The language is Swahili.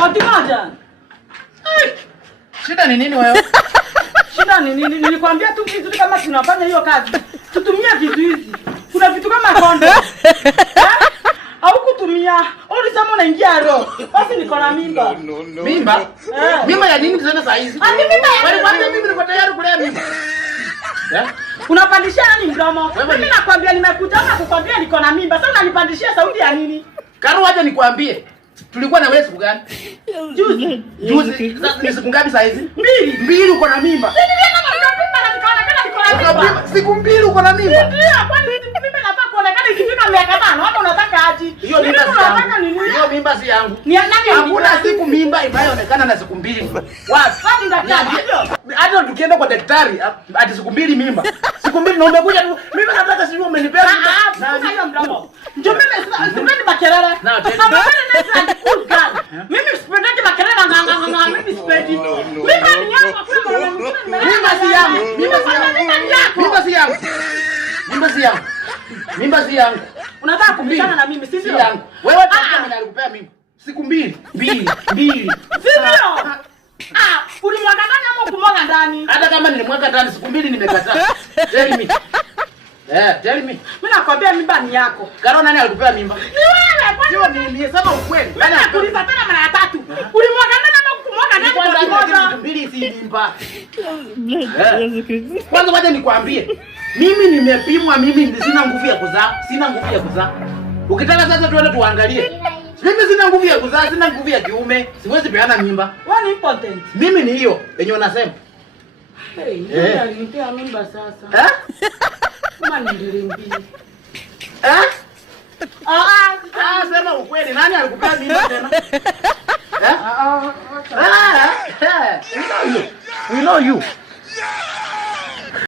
Hatimaja. Shida ni nini wewe? Shida ni nini? Nilikwambia tu vitu kama tunafanya hiyo kazi. Tutumie vitu hizi. Kuna vitu kama kondo. Au kutumia. Ulisema unaingia roho. Basi niko na mimba. Mimba? Mimba ya nini tena saa hizi? Ati mimba ya wewe kwanza mimi niko tayari kulea mimba. Unapandishia nani mdomo? Mimi nakwambia nimekuja hapa kukwambia niko na mimba. Sasa unanipandishia sauti ya nini? Karo acha nikwambie. Tulikuwa na wewe siku gani? Juzi. Sasa ni siku ngapi saa hizi? 2. 2 uko na mimba. Siku 2 uko na mimba. Ndio, kwani mimba inafaa kuonekana ikifika miaka 5. Hata unataka aje? Hiyo mimba si yangu. Hiyo mimba si yangu. Ni nani? Hakuna siku mimba inayoonekana na siku 2. Wapi? Hata tukienda kwa daktari ati siku 2 mimba. Siku 2 na umekuja tu. Mimi nataka sijui umenipea mimba. Na hiyo mdomo. Ndio mimi sipendi makelele. Mimi sipendi makelele nganga mimi sipendi. Mimba ni yangu kwa mimba si yangu. Mimba si yangu. Mimba si yangu. Mimba si yangu. Unataka kumbishana na mimi, si ndio? Wewe kama nalikupea mimba. Siku 2. Sivyo? Ulimwaga ndani ama kumwaga ndani? Hata kama nilimwaga ndani siku 2 nimekataa. Tell me. Tell me. Mimi nakwambia mimba ni yako. Karo nani alikupea mimba? Ni wewe. Sio mimi, sema ukweli. Nani akuliza tena mara ya 3? Ulimwaga ndani ama kumwaga ndani kwa kimoja? 2 si mimba. Kwanza wacha nikwambie. Mimi nimepimwa, mimi sina nguvu ya kuzaa. Sina nguvu ya kuzaa. Ukitaka sasa tuende tuangalie. Mimi sina nguvu ya kuzaa, sina nguvu ya kiume. Siwezi peana mimba. Wewe ni impotent. Mimi ni hiyo yenye unasema. Ndio mimba sasa. Kama ndirimbi. Sema ukweli, nani alikupea mimba tena? You know you.